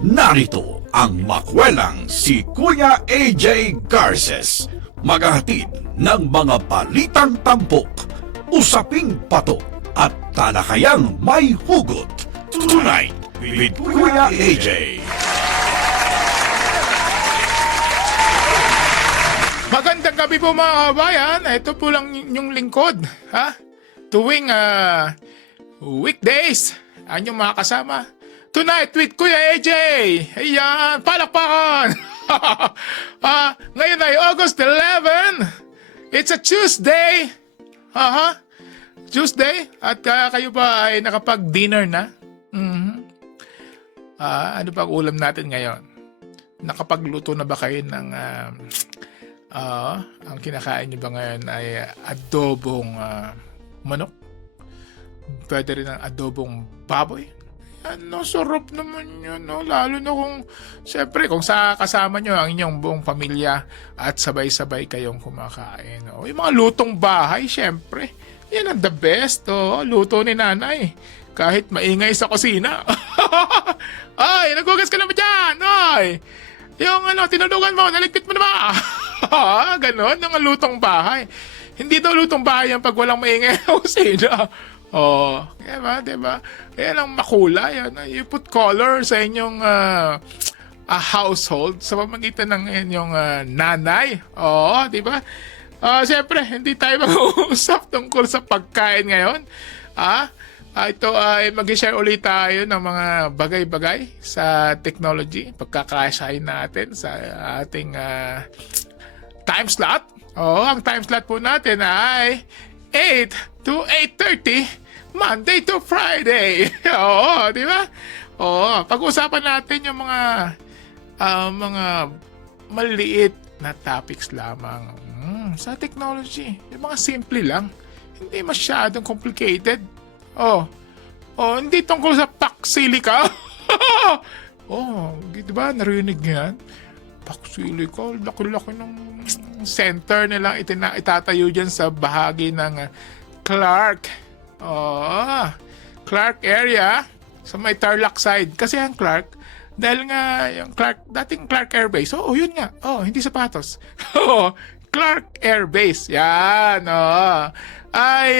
Narito ang makwelang si Kuya AJ Garces, maghahatid ng mga balitang tampok, usaping patok at talakayang may hugot. Tonight with Kuya AJ. Magandang gabi po mga kabayan. Ito po lang yung lingkod. Tuwing weekdays, anyong mga kasama. Tonight with Kuya AJ. Ayan, palakpakan. Ngayon ay August 11. It's a Tuesday. Tuesday. At kayo ba ay nakapag-dinner na? Ano ba ulam natin ngayon? Nakapagluto na ba kayo ng... ang kinakain nyo ba ngayon ay adobong manok? Pwede rin ang adobong baboy? Ano, sarap naman yun, no? Lalo na kung, siyempre, kung kasama nyo ang inyong buong pamilya at sabay-sabay kayong kumakain. No? Yung mga lutong bahay, siyempre, yan ang the best. Luto ni nanay. Kahit maingay sa kusina. Ay, nagugas ka naman dyan! Ay! Yung tinulugan mo, naligpit mo na ba? Ganon, ang lutong bahay. Hindi daw lutong bahay yan pag walang maingay na kusina. Diba? Yan ang makulay. You put color sa inyong household sa pamagitan ng inyong nanay. Diba? Siyempre, hindi tayo mag-uusap tungkol sa pagkain ngayon. Ito ay mag-share ulit tayo ng mga bagay-bagay sa technology. Pagkakasahin natin sa ating time slot. Ang time slot po natin ay 8 to 8:30 Monday to Friday. Di ba? Pag-usapan natin yung mga maliit na topics lamang sa technology. Yung mga simple lang. Hindi masyadong complicated. Hindi tungkol sa Paksilica. Di ba? Narinig yan? Paksilica, laki-laki ng center nilang itatayo dyan sa bahagi ng Clark. Clark area sa may Tarlac side. Kasi ang Clark, dahil nga yung Clark, dating Clark Air Base. Yun nga. Hindi sapatos. Clark Air Base. Yan. Ay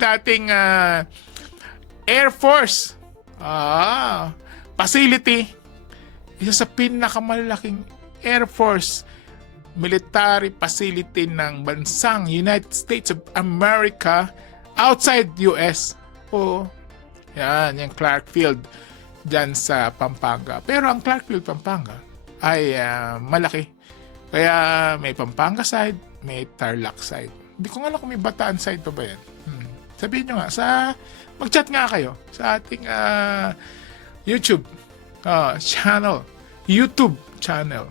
dating Air Force facility. Isa sa pinakamalaking Air Force military facility ng bansang United States of America outside US. Yan, yung Clark Field dyan sa Pampanga. Pero ang Clark Field, Pampanga ay malaki. Kaya may Pampanga side, may Tarlac side. Hindi ko nga alam kung may Bataan side pa ba yan. Sabihin nyo nga, mag-chat nga kayo sa ating YouTube channel. YouTube channel.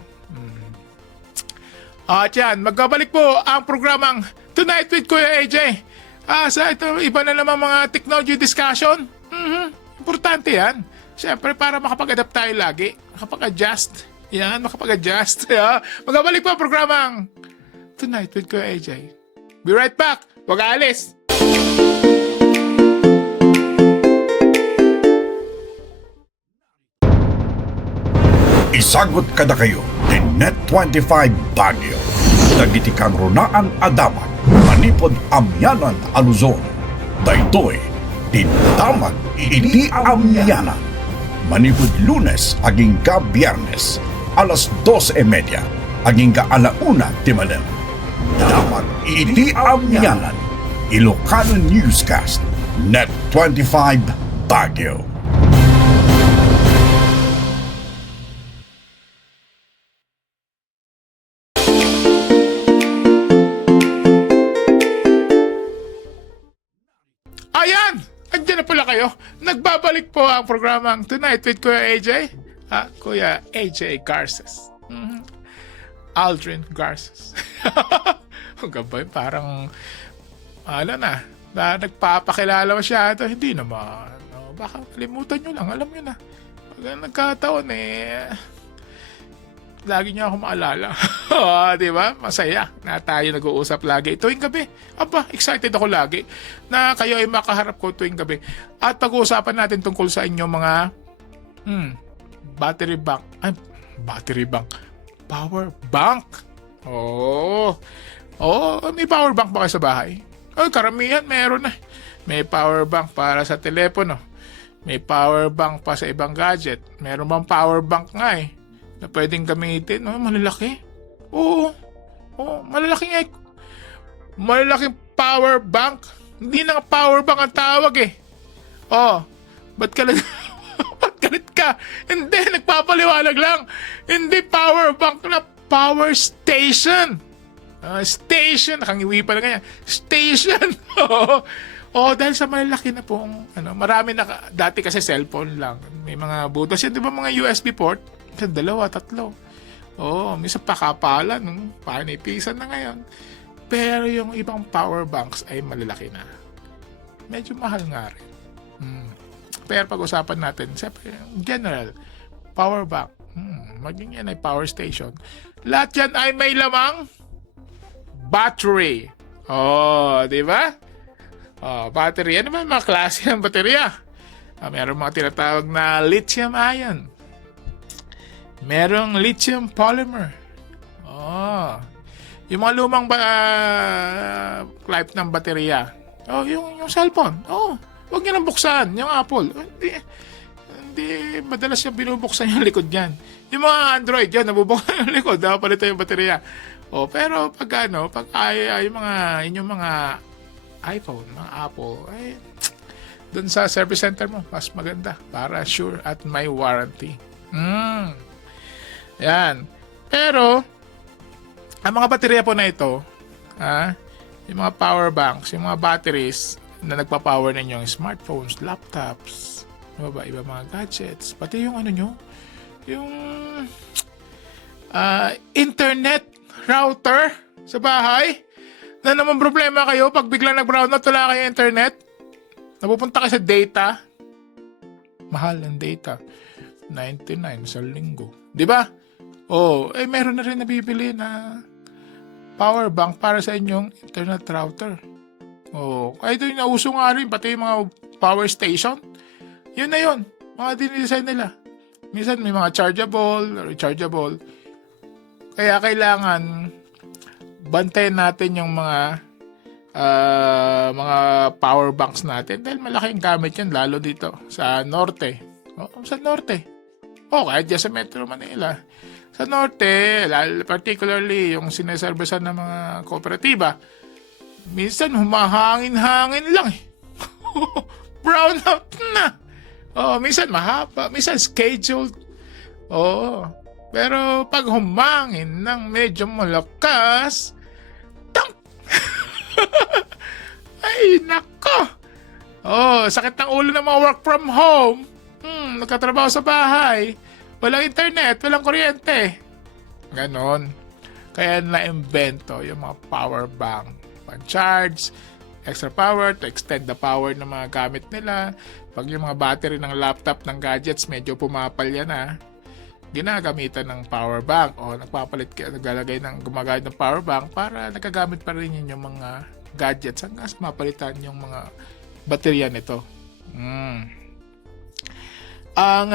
At yan, magbabalik po ang programang Tonight with Kuya AJ. Sa ito, iba na naman mga technology discussion. Importante yan. Siyempre, para makapag-adapt tayo lagi. Makapag-adjust. Yan, makapag-adjust. Magbabalik po ang programang Tonight with Kuya AJ. Be right back. Huwag aalis. Isagot kada kayo ni Net25 Baguio. Nagitikang runaan adaman, manipod amyanan aluzon. Daytoy, tindaman iti amyanan. Manipod Lunes aging ka Biyernes, alas 12:30 aging ka alauna timanen. Daman iti amyanan. Ilocano Newscast, Net25 Baguio. Ayan! Andiyan na pala kayo. Nagbabalik po ang programang Tonight with Kuya AJ. Kuya AJ Garces. Aldrin Garces. Ang gabay, parang nagpapakilala masyado. Hindi naman. Baka kalimutan nyo lang. Alam nyo na. Pag nagkataon lagi niya ako maalala. Di ba? Masaya na tayo nag-uusap lagi tuwing gabi. Excited ako lagi na kayo ay makaharap ko tuwing gabi. At pag-uusapan natin tungkol sa inyong mga battery bank. Ay, battery bank. Power bank. Oh. Oh, may power bank ba kayo sa bahay? Oh, karamihan meron na. May power bank para sa telepono. May power bank pa sa ibang gadget. Meron bang power bank nga na pwedeng gamitin? Oh, malalaki. Oo. Oh, malalaki nga. Malalaking power bank. Hindi na power bank ang tawag Oh, ba't ka ba't galit ka? Hindi, nagpapaliwanag lang. Hindi power bank na power station. Station. Nakangiwi pa lang ganyan. Station. Dahil sa malalaki na pong, marami na, dati kasi cellphone lang. May mga butas yan, di ba mga USB port? Minsan 2, 3. Minsan pakapalan, panipisan na ngayon. Pero yung ibang power banks ay malalaki na. Medyo mahal nga rin. Pero pag-usapan natin, siyempre, general, power bank. Maging yan ay power station. Lahat yan ay may lamang battery. Di ba? Battery. Ano ba mga klase ng baterya? Meron mga tinatawag na lithium ion. Merong lithium polymer. Yung mga lumang type ng baterya. Yung cellphone. Huwag niyo nang buksan. Yung Apple. Hindi madalas yung binubuksan yung likod niyan. Yung mga Android yan, nabubuksan yung likod. Napalito yung baterya. Pero pag yung mga iPhone, mga Apple, dun sa service center mo, mas maganda para sure at may warranty. Yan. Pero, ang mga baterya po na ito, yung mga power banks, yung mga batteries na nagpa-power ninyong smartphones, laptops, iba mga gadgets, pati yung yung internet router sa bahay, na naman problema kayo pag biglang nag-brown out, wala kayo internet, napupunta kayo sa data, mahal ang data, 99 sa linggo, di ba? Meron na rin nabibili na power bank para sa inyong internet router. Kaya ito yung nauso nga rin, pati yung mga power station, yun na yun, mga dinidesign nila. Minsan may mga chargeable, rechargeable, kaya kailangan bantayan natin yung mga power banks natin dahil malaking gamit yan lalo dito sa norte. Sa norte. Kahit dyan sa Metro Manila. Sa norte, particularly yung sineservisan ng mga kooperatiba, minsan humahangin-hangin lang brown out na. Minsan mahaba, minsan scheduled. Pero pag humangin ng medyo malakas, ay, nako. Sakit ng ulo ng mga work from home. Nagkatrabaho sa bahay. Walang internet, walang kuryente. Ganon. Kaya na-invento yung mga power bank. Pan-charge, extra power to extend the power ng mga gamit nila. Pag yung mga battery ng laptop, ng gadgets, medyo pumapal yan ginagamitan ng power bank naglalagay ng gumagamit ng power bank para nagagamit pa rin yun yung mga gadgets hanggang sa mapalitan yung mga baterya nito. Ang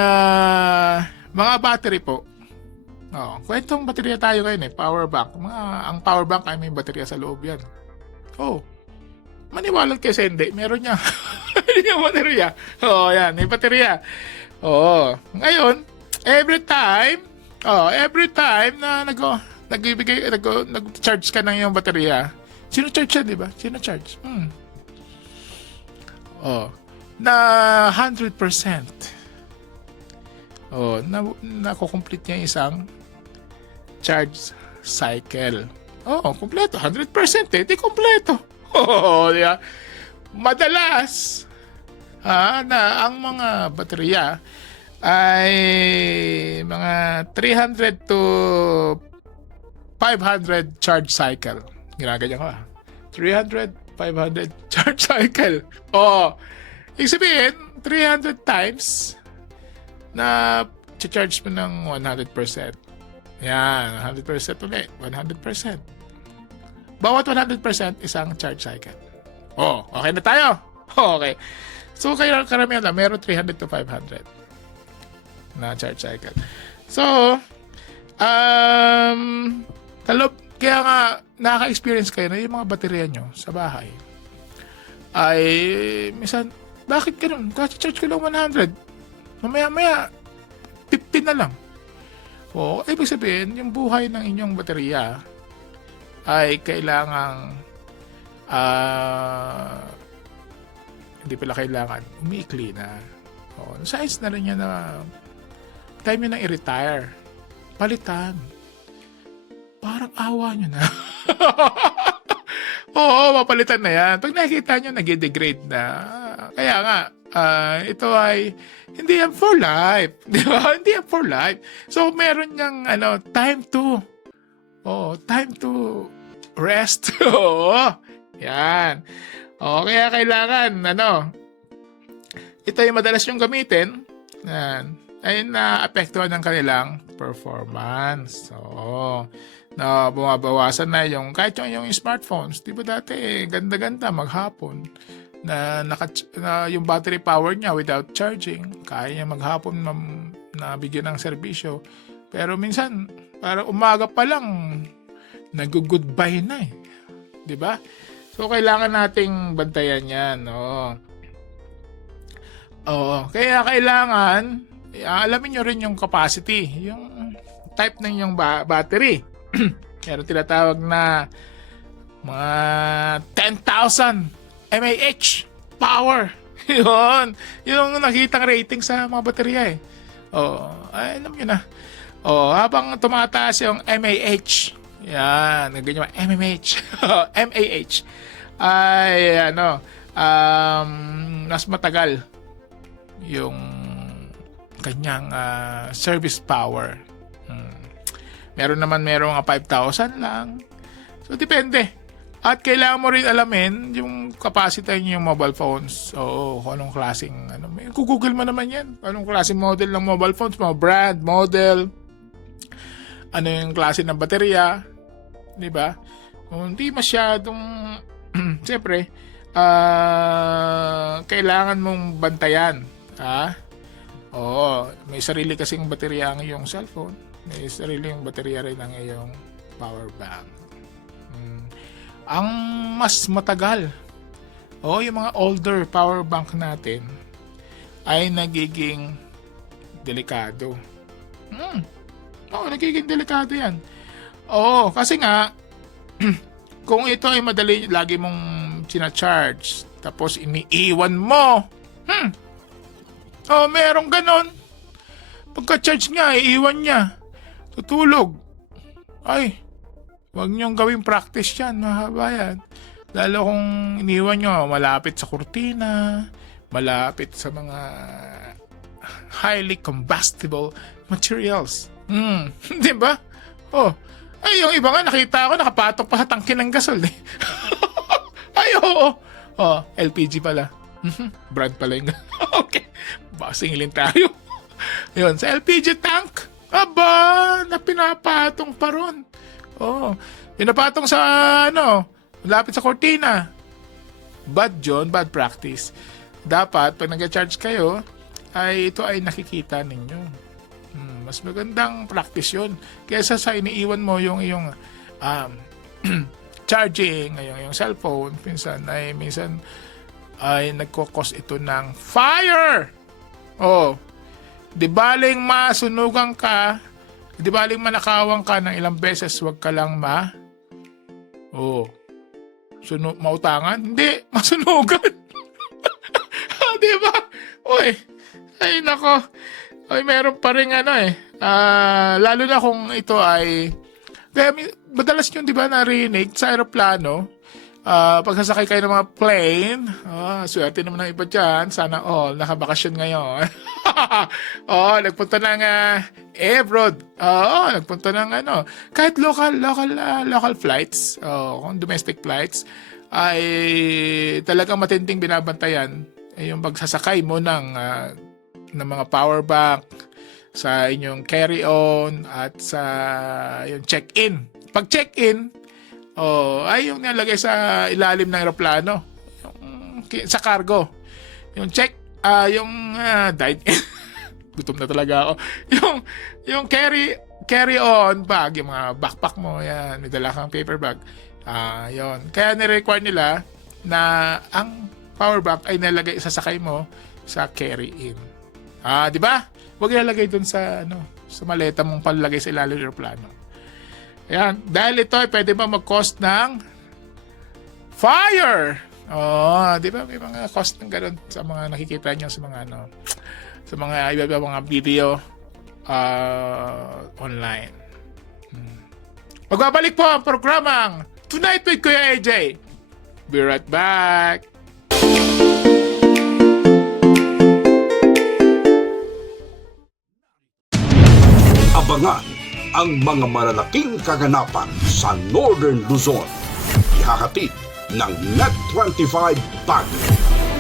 mga battery po, kwentong baterya tayo ngayon power bank. Ang power bank ay may baterya sa loob yan. Maniwala kayo sa hindi, meron niya. Yung baterya. Yan, may baterya. Ngayon, every time na nag-charge ka ng iyong baterya, sino-charge yan, di ba? Sino-charge? Na 100%. Nakukomplete niya isang charge cycle. Kompleto. 100%. Di kompleto. Di ba? Madalas, na ang mga baterya ay mga 300 to 500 charge cycle. Ginaganyan ko 300, 500 charge cycle. Ibig sabihin, 300 times na charge mo ng 100%. Yan, 100% ulit. 100%. Bawat 100% isang charge cycle. Okay na tayo? Okay. So, karamihan lang, meron 300 to 500. na charge cycle. So, kaya nga, nakaka-experience kayo na yung mga baterya nyo sa bahay ay, minsan, bakit ganun? Kasi charge ko lang 100. Mamaya-maya, 50 na lang. O, ibig sabihin, yung buhay ng inyong baterya ay kailangang hindi pala kailangan, umiikli na. O, science na rin yan na time nyo na i-retire. Palitan. Parang awa nyo na. Oo, mapalitan na yan. Pag nakikita nyo, nag-degrade na. Kaya nga, ito ay hindi yan for life. Di ba? Hindi yan for life. So, meron niyang time to rest. Oo. Yan. O, kaya kailangan, ito yung madalas yung gamitin. Yan. Ay naapektuhan ng kanilang performance. So, na bumabawasan na yung kahit yung smartphones, di ba dati ganda-ganda maghapon na yung battery power niya without charging, kaya niya maghapon na bigyan ng serbisyo. Pero minsan, para umaga pa lang nag-goodbye na eh. Di ba? So, kailangan nating bantayan yan. Kaya kailangan alamin nyo rin yung capacity, yung type ng yung battery. Meron tinatawag na mga 10,000 mAh power. Yun. Yung nakitang rating sa mga baterya eh. Alam nyo na. Habang tumataas yung mAh, yan, ganyan MMH, MAH, ay mas matagal yung kanyang service power. Merong mga 5,000 lang. So, depende. At kailangan mo rin alamin yung capacity ng mobile phones. Kung anong klaseng, Google mo naman yan. Anong klaseng model ng mobile phones mo, brand, model, ano yung klase ng baterya. Diba? Kung hindi masyadong, siyempre, kailangan mong bantayan. May sarili kasing baterya ang iyong cellphone. May sariling baterya rin ang iyong power bank. Ang mas matagal, yung mga older power bank natin ay nagiging delikado. Nagiging delikado yan. Kasi nga, kung ito ay madali, lagi mong sinacharge, tapos iniiwan mo, merong ganon. Pagka-charge nga, iiwan niya. Tutulog. Ay, wag niyong gawing practice yan. Mahaba yan. Lalo kung iniwan nyo, malapit sa kurtina, malapit sa mga highly combustible materials. Di ba? Ay, yung iba nga, nakita ko, nakapatok pa sa tangke ng gasol. Ay, oo. LPG pala. Brand pala yung okay. Basingilin tayo. Yun, sa LPG tank, na pinapatong pa ron. Pinapatong sa, lapit sa kortina. Bad bad practice. Dapat, pag nag-charge kayo, ito ay nakikita ninyo. Mas magandang practice yun. Kaysa sa iniiwan mo yung iyong charging, yung cellphone, minsan ay nagkukos ito ng fire. Di baling masunugan ka, di baling manakawang ka ng ilang beses, wag ka lang mautangan? Hindi, masunugan. Di ba? Ay nako. Meron pa rin lalo na kung ito ay, kaya madalas nyo di ba narinig sa aeroplano, pagsasakay kayo ng mga plane, swerte naman ng iba dyan, sana all, nakabakasyon ngayon. Nagpunta ng abroad. Nagpunta ng kahit local flights, kung domestic flights, ay talagang matinding binabantayan yung pagsasakay mo ng mga power bank sa inyong carry-on at sa yung check-in. Pag check-in, ay yung nilagay sa ilalim ng eroplano, yung sa cargo. Yung dine-in. gutom na talaga ako. Yung carry on bag, yung mga backpack mo, yan, may dala kang paper bag. Yon. Kaya ni-require nila na ang power bank ay nalagay sasakay mo sa carry-in. Di ba? Huwag ilalagay dun sa sa maleta mong palagay sa ilalim ng plano. Ayan, dahil ito ay pwede ba mag-cost ng fire. Di ba? May mga cost ng ganun sa mga nakikita niyo sa mga sa mga iba mga video online. Magbabalik po ang programang Tonight with Kuya AJ. Be right back. Abangan ang mga malalaking kaganapan sa Northern Luzon. Ihahatid ng Net25 Baguio.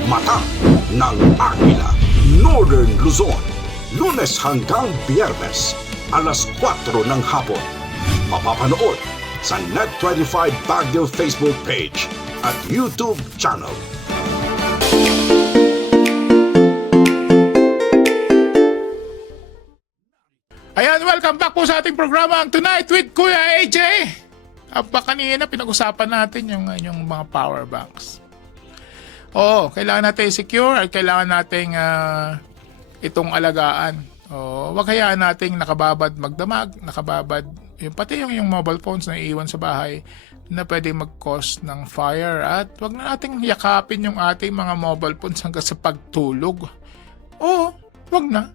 Mata ng Agila. Northern Luzon. Lunes hanggang Biyernes, alas 4 ng hapon. Mapapanood sa Net25 Baguio Facebook page at YouTube channel. Ayan, welcome back po sa ating programa Tonight with Kuya AJ. Kanina pinag-usapan natin yung mga power banks. Kailangan natin secure at kailangan nating itong alagaan. Wag hayaan nating nakababad magdamag, pati yung mobile phones na iiwan sa bahay na pwede mag-cause ng fire, at wag na nating yakapin yung ating mga mobile phones hanggang sa pagtulog. Wag na.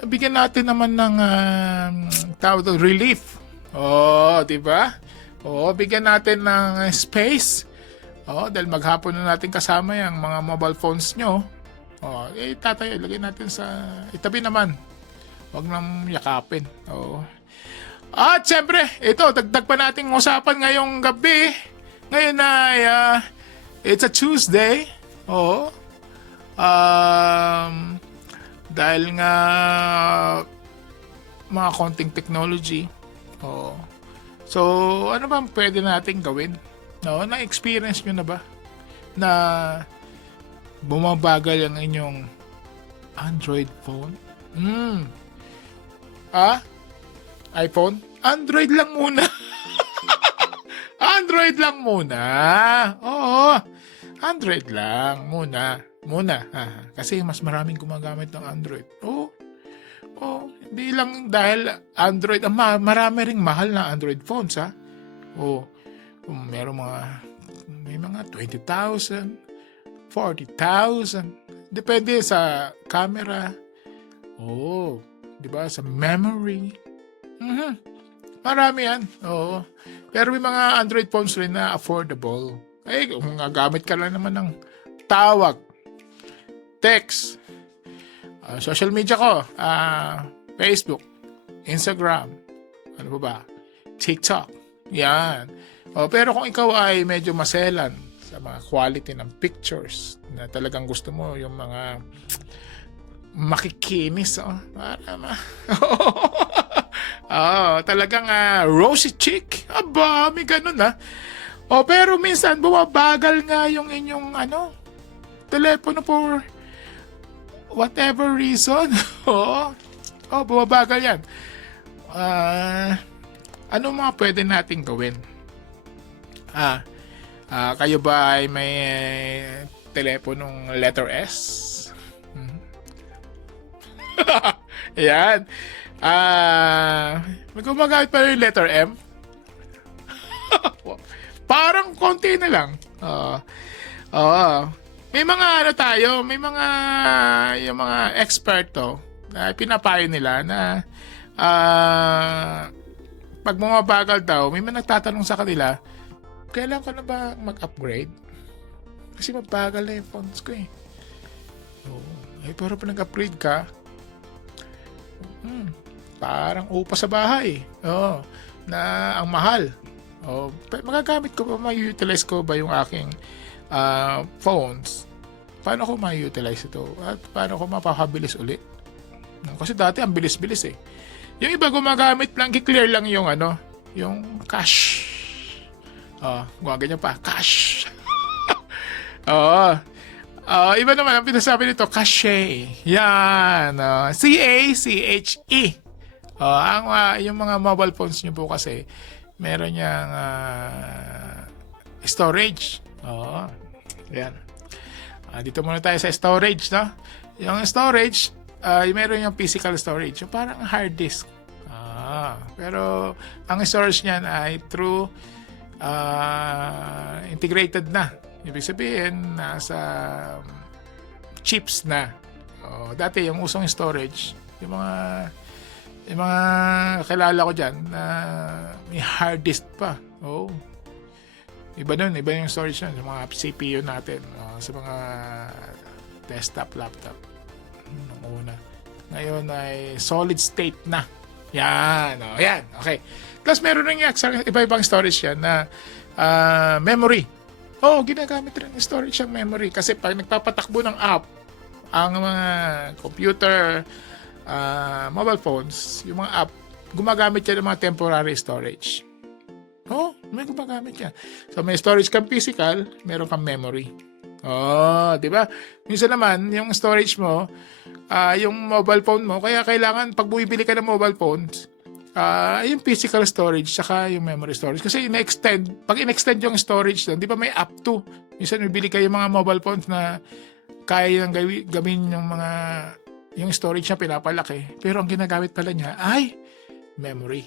Bigyan natin naman ng relief. Di ba? Bigyan natin ng space. Dahil maghapon na natin kasama yung mga mobile phones nyo. Tatayo, ilagay natin itabi naman. Huwag nang yakapin. At syempre, ito, dagdag pa nating usapan ngayong gabi. Ngayon ay, it's a Tuesday. Dahil nga, mga konting technology. So, ano ba pwede nating gawin? Na-experience nyo na ba? Na bumabagal ang inyong Android phone? iPhone? Android lang muna. Android lang muna. Android lang muna. Kasi mas maraming gumagamit ng Android. Hindi lang dahil Android. Marami ring mahal na Android phones, ha? May mga 20,000, 40,000. Depende sa camera. Di ba? Sa memory. Marami yan. Pero may mga Android phones rin na affordable. Kung gagamit ka lang naman ng tawag, text, social media ko, Facebook, Instagram, ano ba? TikTok. Yan. Pero kung ikaw ay medyo maselan sa mga quality ng pictures na talagang gusto mo, yung mga makikinis, talagang rosy cheek. May ganun, pero minsan bumabagal nga yung inyong telepono for whatever reason. Bumabagal yan. Ano mga pwede nating gawin? Kayo ba ay may teleponong letter S? Ayan. May gumagamit pa rin yung letter M? Parang konti na lang. May mga may mga yung mga eksperto na pinapayo nila na pag bumabagal daw, may mga nagtatanong sa kanila, kailan ka na ba mag-upgrade? Kasi mabagal na yung phones ko eh. Pero pag nag-upgrade ka, parang upa sa bahay. Na ang mahal. Magagamit ko ba, ma-utilize ko ba yung aking phones? Paano ko ma-utilize ito? At paano ko mapapabilis ulit? Kasi dati ang bilis-bilis eh. Yung iba gumagamit lang, i-clear lang yung yung cache. Gumaganyan pa, cache. Iba naman ang pinasabi nito, cache. Yan. C-A-C-H-E. Yung mga mobile phones nyo po kasi, meron niyang storage. Yan. Dito muna tayo sa storage, no? Yung storage, meron yung physical storage. Yung parang hard disk. Pero, ang storage niyan ay through integrated na. Ibig sabihin, nasa chips na. Dati, yung usong storage, yung mga kilala ko dyan na may hard disk pa. Iba yung storage nun, yung mga CPU natin, sa mga desktop, laptop. Nung una. Ngayon ay solid state na. Yan. Yan. Okay. Plus, meron rin iba-ibang storage yan na memory. Ginagamit rin yung storage ng memory. Kasi pag nagpapatakbo ng app, ang mga computer, mobile phones, yung mga app, gumagamit yan ng mga temporary storage. May gumagamit yan. So, may storage kang physical, meron kang memory. Di ba? Minsan naman, yung storage mo, yung mobile phone mo, kaya kailangan, pag bumibili ka ng mobile phones, yung physical storage saka yung memory storage kasi pag in-extend yung storage doon, di ba may up to, minsan bibili kayo mga mobile phones na kaya nang gawin yung storage niya pinapalaki, pero ang ginagamit pala niya ay memory.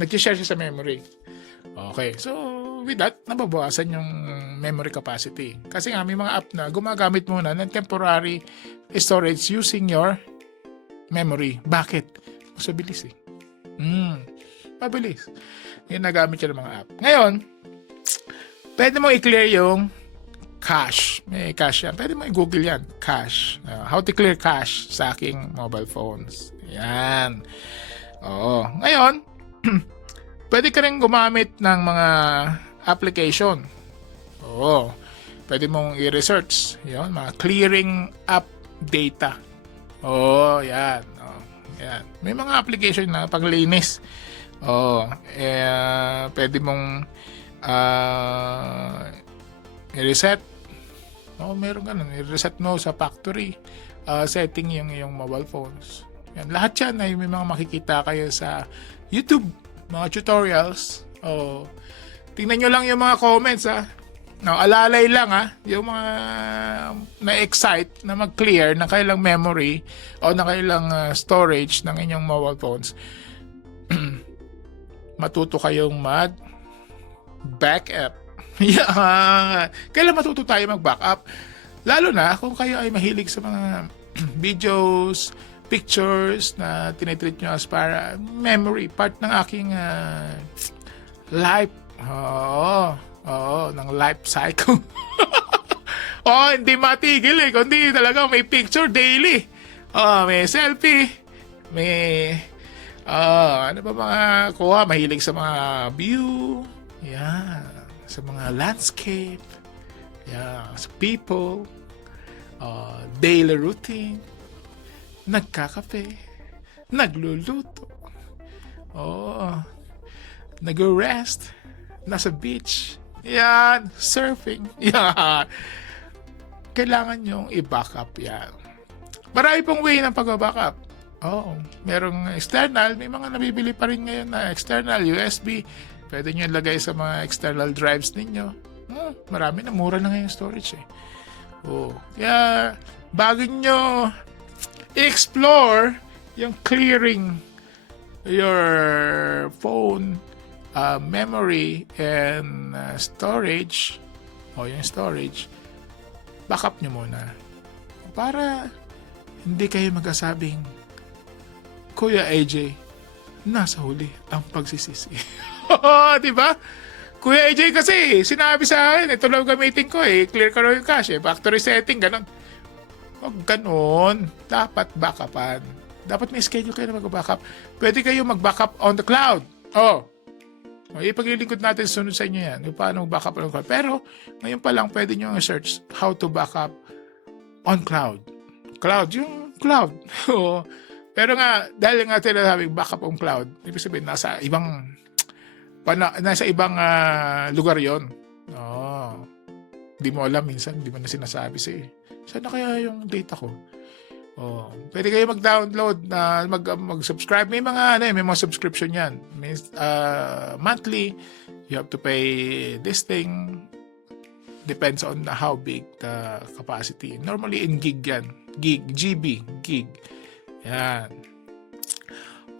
Nag-share siya sa memory. Okay, so with that, nababawasan yung memory capacity kasi nga may mga app na gumagamit muna ng temporary storage using your memory. Bakit? Mas mabilis mabilis. Yung nagamit siya ng mga app. Ngayon, pwede mo i-clear yung cache. May cache yan. Pwede mo i-google yan. Cache. How to clear cache sa aking mobile phones. Yan. Ngayon, pwede ka rin gumamit ng mga application. Pwede mong i-research. Yan, mga clearing app data. Yan. Yan. May mga application na paglinis. Pwede mong i-reset. Meron ganun. I-reset mo sa factory setting yung iyong mobile phones. Yan. Lahat yan ay may mga makikita kayo sa YouTube. Mga tutorials. Tingnan nyo lang yung mga comments alalay lang yung mga na-excite na mag-clear na kailang memory o na kailang storage ng inyong mobile phones. Matuto kayong mag-backup. Kailan matuto tayo mag-backup? Lalo na kung kayo ay mahilig sa mga videos, pictures na tinitreat nyo as para memory, part ng aking life. Ng life cycle. Hindi matigil kundi talaga may picture daily. May selfie. May ano ba mga kuha, mahilig sa mga view. Yan. Sa mga landscape. Yan. Sa people. Daily routine. Nagkakape. Nagluluto. Nag-rest. Nasa beach. Yan, surfing. Yan. Kailangan nyong i-backup yan. Marami pong way ng pag-backup. Merong external. May mga nabibili pa rin ngayon na external, USB. Pwede nyo ilagay sa mga external drives ninyo. Marami na, mura na ngayon storage Kaya, bago nyo i-explore yung clearing your phone memory and storage yung storage, backup nyo muna para hindi kayo magkasabing Kuya AJ, nasa huli ang pagsisisi. Diba? Kuya AJ kasi sinabi sa akin, ito lang gamitin ko clear ka raw yung cache factory setting, ganon. Huwag ganon, dapat backupan. Dapat may schedule kayo na mag-backup. Pwede kayo mag-backup on the cloud. Ipaglilingkod natin sunod sa inyo yan. Yung paano backup on cloud. Pero, ngayon pa lang, pwede nyo search how to backup on cloud. Cloud, yung cloud. Pero nga, dahil nga tinasabing backup on cloud, ibig sabihin, nasa ibang lugar yon. Di mo alam minsan, di mo na sinasabi sa'yo. Saan na kaya yung data ko? Oh, pwede kayo mag-download na mag-subscribe. May mga subscription 'yan. May monthly, you have to pay this thing. Depends on how big the capacity. Normally in gig 'yan. GB. Yan.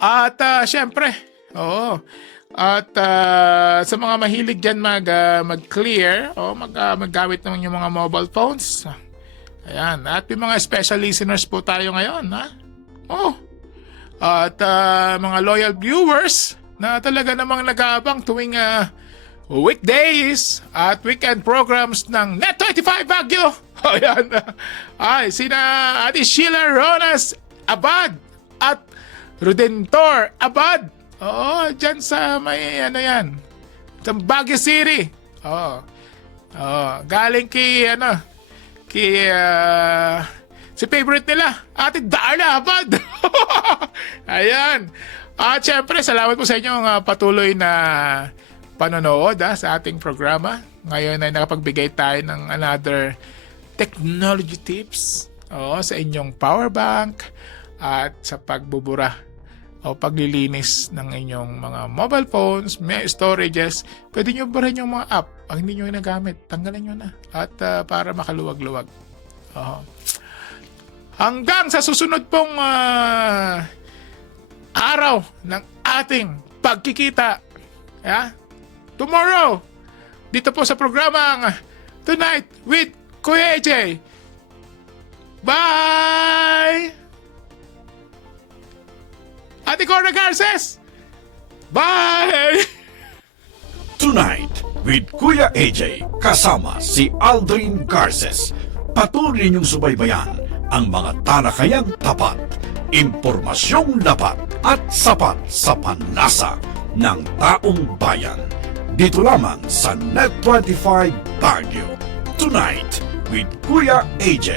At syempre, at sa mga mahilig dyan mag-clear o maggamit naman yung mga mobile phones. Ayan. At may mga special listeners po tayo ngayon. Ha? At mga loyal viewers na talaga namang nag-aabang tuwing weekdays at weekend programs ng Net25 Baguio. Ayan. Ay, sina Ate Sheila Ronas Abad at Rudentor Abad. Oo, dyan sa may yan. Sa Baguio City. Galing si favorite nila, Ate Darla Abad. Ayan. At syempre, salamat po sa inyong patuloy na panonood sa ating programa. Ngayon ay nakapagbigay tayo ng another technology tips sa inyong power bank at sa pagbubura o paglilinis ng inyong mga mobile phones, may storages. Pwede nyo burahin yung mga app. Pag hindi nyo ginagamit, tanggalin nyo na. At para makaluwag-luwag. Hanggang sa susunod pong araw ng ating pagkikita. Tomorrow, dito po sa programang Tonight with Kuya AJ. Bye! Ate Corna Garces! Bye! Tonight with Kuya AJ kasama si Aldrin Garces. Patuloy ninyong subaybayan ang mga talakayang tapat, impormasyong dapat at sapat sa panlasa ng taong bayan. Dito lamang sa Net25 Baguio. Tonight with Kuya AJ.